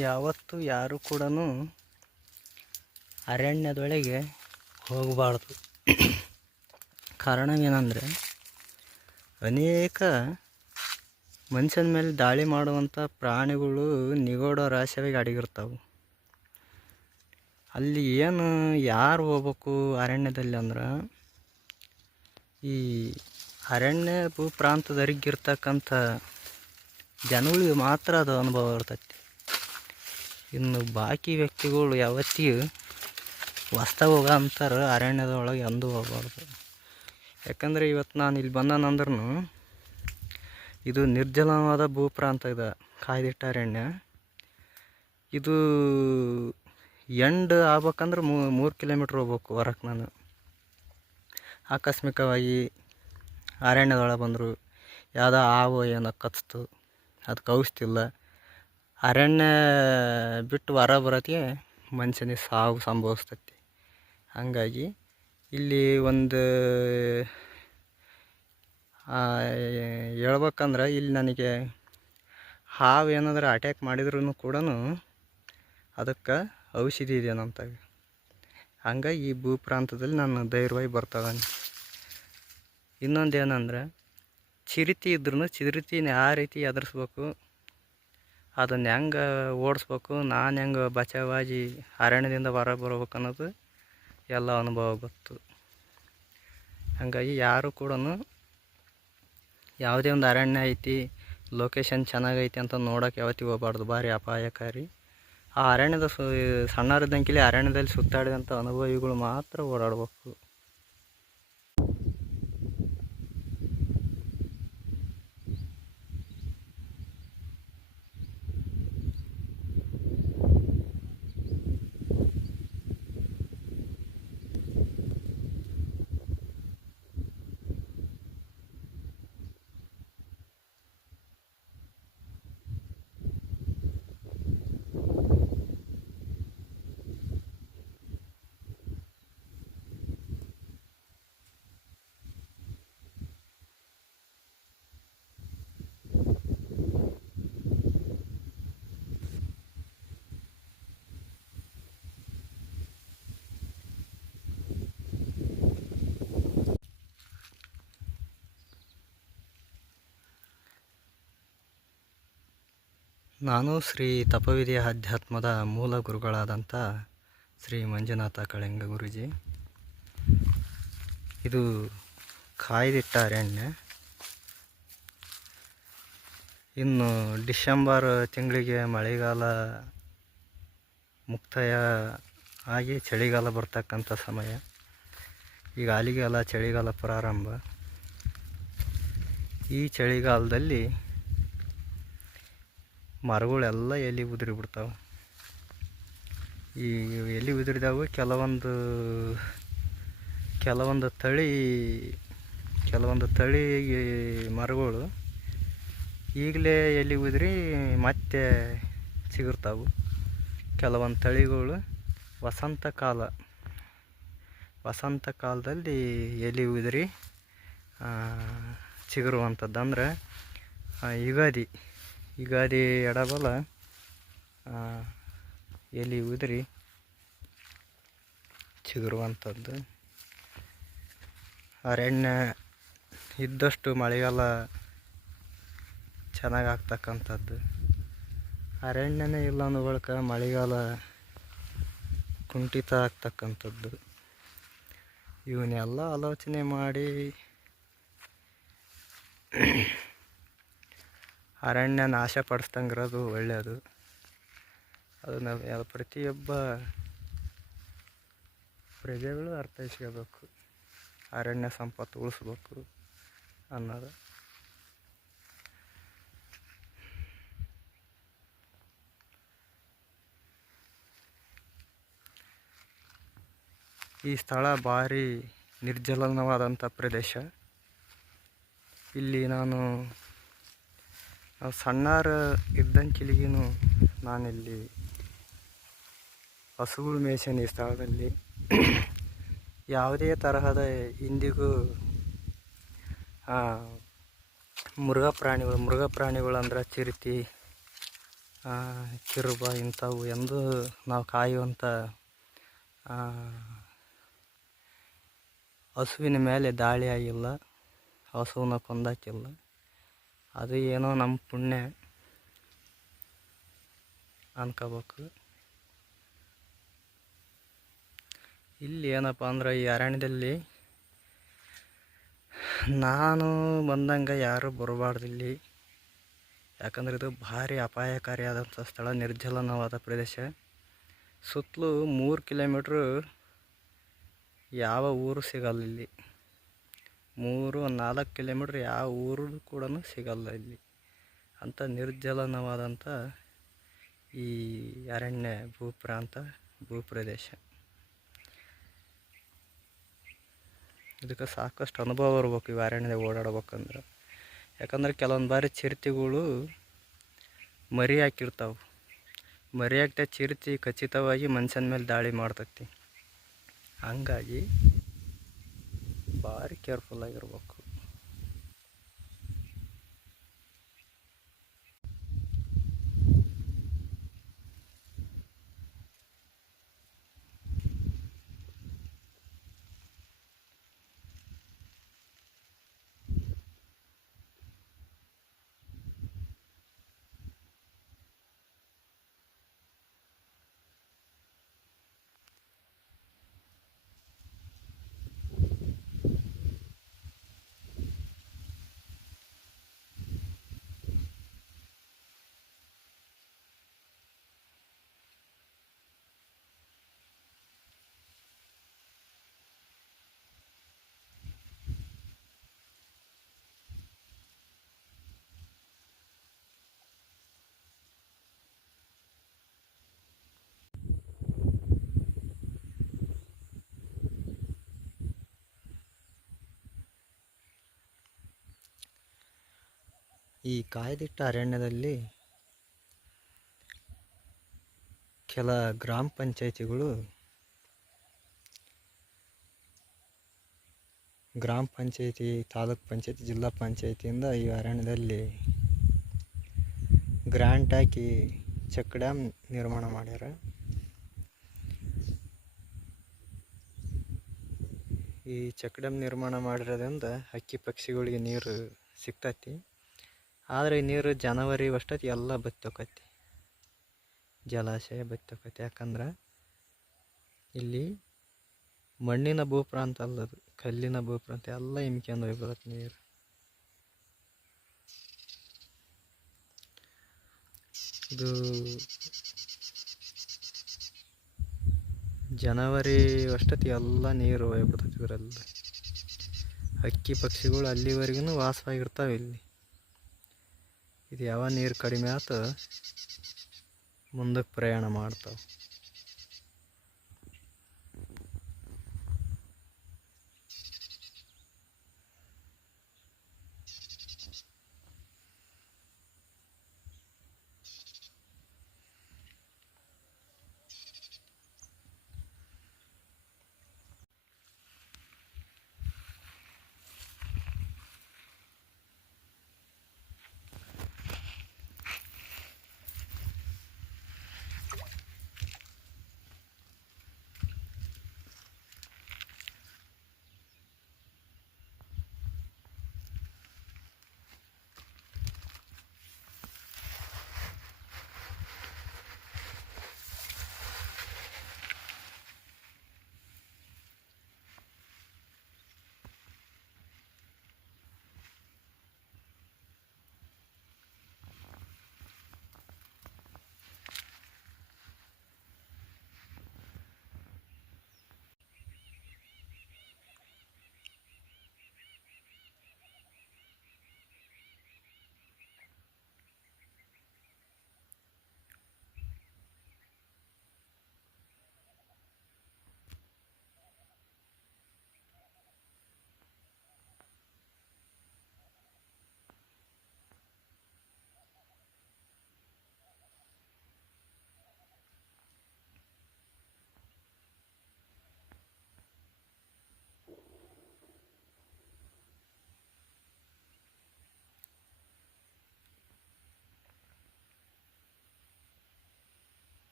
ಯಾವತ್ತೂ ಯಾರು ಕೂಡ ಅರಣ್ಯದೊಳಗೆ ಹೋಗಬಾರ್ದು. ಕಾರಣವೇನಂದರೆ ಅನೇಕ ಮನುಷ್ಯನ ಮೇಲೆ ದಾಳಿ ಮಾಡುವಂಥ ಪ್ರಾಣಿಗಳು ನಿಗೋಡೋ ರಹಸ್ಯವಾಗಿ ಅಡಗಿರ್ತಾವೆ. ಅಲ್ಲಿ ಏನು ಯಾರು ಹೋಗ್ಬೇಕು ಅರಣ್ಯದಲ್ಲಿ ಅಂದ್ರೆ ಈ ಅರಣ್ಯ ಭೂ ಪ್ರಾಂತದರಿಗಿರ್ತಕ್ಕಂಥ ಜನಗಳಿಗೆ ಮಾತ್ರ ಅದು ಅನುಭವ ಇರ್ತೈತಿ. ಇನ್ನು ಬಾಕಿ ವ್ಯಕ್ತಿಗಳು ಯಾವತ್ತಿಗೂ ಹೊಸ್ದಾಗಿ ಹೋಗ ಅಂತಾರೆ ಅರಣ್ಯದೊಳಗೆ ಎಂದೂ ಹೋಗಬಾರ್ದು. ಯಾಕಂದರೆ ಇವತ್ತು ನಾನು ಇಲ್ಲಿ ಬಂದನಂದ್ರೂ ಇದು ನಿರ್ಜಲವಾದ ಭೂಪ್ರಾಂತ ಇದೆ, ಕಾಯ್ದಿಟ್ಟ ಅರಣ್ಯ. ಇದು ಎಂಡ್ ಆಗ್ಬೇಕಂದ್ರೆ ಮೂರು ಕಿಲೋಮೀಟ್ರ್ ಹೋಗ್ಬೇಕು ಹೊರಕ್ಕೆ ನಾನು. ಆಕಸ್ಮಿಕವಾಗಿ ಅರಣ್ಯದೊಳಗೆ ಬಂದರು, ಯಾವುದೋ ಹಾವು ಏನೋ ಕಚ್ತು, ಅದಕ್ಕೆ ಔಷಧಿಲ್ಲ ಅರಣ್ಯ ಬಿಟ್ಟು ಹೊರ ಬರೋತ್ತಿಗೆ ಮನುಷ್ಯನಿಗೆ ಸಾವು ಸಂಭವಿಸ್ತೈತಿ. ಹಾಗಾಗಿ ಇಲ್ಲಿ ಒಂದು ಹೇಳ್ಬೇಕಂದ್ರೆ ಇಲ್ಲಿ ನನಗೆ ಹಾವು ಏನಾದರೂ ಅಟ್ಯಾಕ್ ಮಾಡಿದ್ರೂ ಕೂಡ ಅದಕ್ಕೆ ಔಷಧಿ ಇದೆಯೇನಂತ ಹಂಗಾಗಿ ಈ ಭೂ ಪ್ರಾಂತದಲ್ಲಿ ನಾನು ಧೈರ್ಯವಾಗಿ ಬರ್ತಾಯಿದ್ದಾನೆ ಇನ್ನೊಂದು ಏನಂದ್ರೆ ಚಿರಿತಿ ಇದ್ರೂ ಚಿರಿತಿನ ಯಾವ ರೀತಿ ಎದುರಿಸ್ಬೇಕು ಅದನ್ನು ಹೆಂಗೆ ಓಡಿಸ್ಬೇಕು, ನಾನು ಹೆಂಗೆ ಬಚಾವಾಗಿ ಅರಣ್ಯದಿಂದ ಹೊರ ಬರ್ಬೇಕು ಅನ್ನೋದು ಎಲ್ಲ ಅನುಭವ ಗೊತ್ತು ಹಾಗಾಗಿ ಯಾರು ಕೂಡ ಯಾವುದೇ ಒಂದು ಅರಣ್ಯ ಐತಿ ಲೊಕೇಶನ್ ಚೆನ್ನಾಗೈತಿ ಅಂತ ನೋಡೋಕೆ ಯಾವತ್ತಿಗೆ ಹೋಗ್ಬಾರ್ದು, ಭಾರಿ ಅಪಾಯಕಾರಿ. ಆ ಅರಣ್ಯದ ಸು ಸಣ್ಣರಿದ್ದಂಕಿಲಿ ಅರಣ್ಯದಲ್ಲಿ ಸುತ್ತಾಡಿದಂಥ ಅನುಭವಿಗಳು ಮಾತ್ರ ಓಡಾಡಬೇಕು. ನಾನು ಶ್ರೀ ತಪವಿಧಿಯ ಅಧ್ಯಾತ್ಮದ ಮೂಲ ಗುರುಗಳಾದಂಥ ಶ್ರೀ ಮಂಜುನಾಥ ಕಳಿಂಗ ಗುರುಜಿ. ಇದು ಕಾಯ್ದಿಟ್ಟ ಅರಣ್ಯ. ಇನ್ನು ಡಿಸೆಂಬರ್ ತಿಂಗಳಿಗೆ ಮಳೆಗಾಲ ಮುಕ್ತಾಯ ಆಗಿ ಚಳಿಗಾಲ ಬರ್ತಕ್ಕಂಥ ಸಮಯ. ಈಗ ಅಲಿಗಾಲ ಚಳಿಗಾಲ ಪ್ರಾರಂಭ. ಈ ಚಳಿಗಾಲದಲ್ಲಿ ಮರಗಳೆಲ್ಲ ಎಲೆ ಉದುರಿ ಬಿಡ್ತಾವೆ. ಈ ಎಲೆ ಉದುರಿದಾವು ಕೆಲವೊಂದು ಕೆಲವೊಂದು ತಳಿ ಕೆಲವೊಂದು ತಳಿ ಮರಗಳು ಈಗಲೇ ಎಲ್ಲಿ ಉದುರಿ ಮತ್ತೆ ಚಿಗುರ್ತಾವು. ಕೆಲವೊಂದು ತಳಿಗಳು ವಸಂತ ಕಾಲ, ವಸಂತ ಕಾಲದಲ್ಲಿ ಎಲೆ ಉದುರಿ ಚಿಗುರುವಂಥದ್ದು. ಅಂದ್ರೆ ಯುಗಾದಿ. ಯುಗಾದಿ ಎಡಬಲ ಎಲ್ಲಿ ಉದುರಿ ಚಿಗುರುವಂಥದ್ದು ಅರಣ್ಯ ಇದ್ದಷ್ಟು ಮಳೆಗಾಲ ಚೆನ್ನಾಗಿ ಆಗ್ತಕ್ಕಂಥದ್ದು ಅರಣ್ಯನೇ ಇಲ್ಲ ಅನ್ನೋ ಬಳಿಕ ಮಳೆಗಾಲ ಕುಂಠಿತ ಆಗ್ತಕ್ಕಂಥದ್ದು. ಇವನ್ನೆಲ್ಲ ಆಲೋಚನೆ ಮಾಡಿ ಅರಣ್ಯ ನಾಶ ಪಡಿಸ್ದಂಗಿರೋದು ಒಳ್ಳೆಯದು ಅದನ್ನು ಪ್ರತಿಯೊಬ್ಬ ಪ್ರಜೆಗಳು ಅರ್ಥೈಸ್ಕೋಬೇಕು ಅರಣ್ಯ ಸಂಪತ್ತು ಉಳಿಸ್ಬೇಕು ಅನ್ನೋದು. ಈ ಸ್ಥಳ ಭಾರಿ ನಿರ್ಜಲನವಾದಂಥ ಪ್ರದೇಶ. ಇಲ್ಲಿ ನಾನು ನಾವು ಸಣ್ಣಾರ ಇದ್ದಂಕಿಲಿಗೂ ನಾನಿಲ್ಲಿ ಹಸುಗಳು ಮೇಸಿನ ಈ ಸ್ಥಳದಲ್ಲಿ. ಯಾವುದೇ ತರಹದ ಇಂದಿಗೂ ಮೃಗ ಪ್ರಾಣಿಗಳು ಮೃಗ ಪ್ರಾಣಿಗಳು ಅಂದ್ರೆ ಚಿರತಿ ಕಿರುಬ ಇಂಥವು ಎಂದು ನಾವು ಕಾಯುವಂಥ ಹಸುವಿನ ಮೇಲೆ ದಾಳಿ ಆಗಿಲ್ಲ, ಹಸುವನ್ನ ಕೊಂದಾಕಿಲ್ಲ. ಅದು ಏನೋ ನಮ್ಮ ಪುಣ್ಯ ಅನ್ಕೋಬೇಕು. ಇಲ್ಲಿ ಏನಪ್ಪ ಅಂದ್ರೆ ಈ ಅರಣ್ಯದಲ್ಲಿ ನಾನು ಬಂದಂಗೆ ಯಾರು ಬರಬಾರ್ದು ಇಲ್ಲಿ. ಯಾಕಂದ್ರೆ ಇದು ಭಾರಿ ಅಪಾಯಕಾರಿಯಾದಂಥ ಸ್ಥಳ, ನಿರ್ಜಲನವಾದ ಪ್ರದೇಶ. ಸುತ್ತಲೂ ಮೂರು ಕಿಲೋಮೀಟ್ರ್ ಯಾವ ಊರು ಸಿಗಲ್ಲ ಇಲ್ಲಿ. ಮೂರು ನಾಲ್ಕು ಕಿಲೋಮೀಟ್ರ್ ಯಾವ ಊರು ಕೂಡ ಸಿಗಲ್ಲ ಇಲ್ಲಿ. ಅಂಥ ನಿರ್ಜಲನವಾದಂಥ ಈ ಅರಣ್ಯ ಭೂಪ್ರಾಂತ ಭೂಪ್ರದೇಶ. ಇದಕ್ಕೆ ಸಾಕಷ್ಟು ಅನುಭವ ಇರ್ಬೇಕು ಇವು ಅರಣ್ಯದಾಗ ಓಡಾಡ್ಬೇಕಂದ್ರೆ. ಯಾಕಂದ್ರೆ ಕೆಲವೊಂದು ಬಾರಿ ಚಿರತೆಗಳು ಮರಿ ಹಾಕಿರ್ತಾವೆ ಮರಿ ಹಾಕ್ತಾ ಚಿರತೆ ಖಚಿತವಾಗಿ ಮನುಷ್ಯನ ಮೇಲೆ ದಾಳಿ ಮಾಡ್ತೈತಿ. ಹಂಗಾಗಿ ಭಾರಿ ಕೇರ್ಫುಲ್ ಈ ಕಾಯ್ದಿಟ್ಟ ಅರಣ್ಯದಲ್ಲಿ ಕೆಲ ಗ್ರಾಮ ಪಂಚಾಯಿತಿಗಳು, ಗ್ರಾಮ ಪಂಚಾಯಿತಿ, ತಾಲೂಕ್ ಪಂಚಾಯಿತಿ, ಜಿಲ್ಲಾ ಪಂಚಾಯಿತಿಯಿಂದ ಈ ಅರಣ್ಯದಲ್ಲಿ ಗ್ರ್ಯಾಂಟ್ ಹಾಕಿ ಚೆಕ್ ಡ್ಯಾಮ್ ನಿರ್ಮಾಣ ಮಾಡ್ಯಾರ. ಈ ಚೆಕ್ ಡ್ಯಾಮ್ ನಿರ್ಮಾಣ ಮಾಡಿರೋದ್ರಿಂದ ಹಕ್ಕಿ ಪಕ್ಷಿಗಳಿಗೆ ನೀರು ಸಿಗ್ತೈತಿ. ಆದರೆ ನೀರು ಜನವರಿ ಅಷ್ಟೊತ್ತಿಗೆ ಎಲ್ಲ ಬತ್ತೋಕೈತಿ ಜಲಾಶಯ ಬತ್ತೋಕೈತಿ ಯಾಕಂದ್ರೆ ಇಲ್ಲಿ ಮಣ್ಣಿನ ಭೂಪ್ರಾಂತ ಅಲ್ಲದು ಕಲ್ಲಿನ ಭೂಪ್ರಾಂತ ಎಲ್ಲ ಇಮ್ಕೊಂಡು ಹೋಗ್ಬಿಡತ್ತೆ ನೀರು. ಇದು ಜನವರಿ ಅಷ್ಟೊತ್ತಿಗೆ ಎಲ್ಲ ನೀರು ಹೋಗ್ಬಿಡ್ತೈತಿ ಇದರಲ್ಲಿ. ಹಕ್ಕಿ ಪಕ್ಷಿಗಳು ಅಲ್ಲಿವರೆಗೂ ವಾಸವಾಗಿರ್ತಾವೆ ಇಲ್ಲಿ. ಇದು ಯಾವ ನೀರು ಕಡಿಮೆ ಆತ ಮುಂದಕ್ಕೆ ಪ್ರಯಾಣ ಮಾಡ್ತಾವೆ.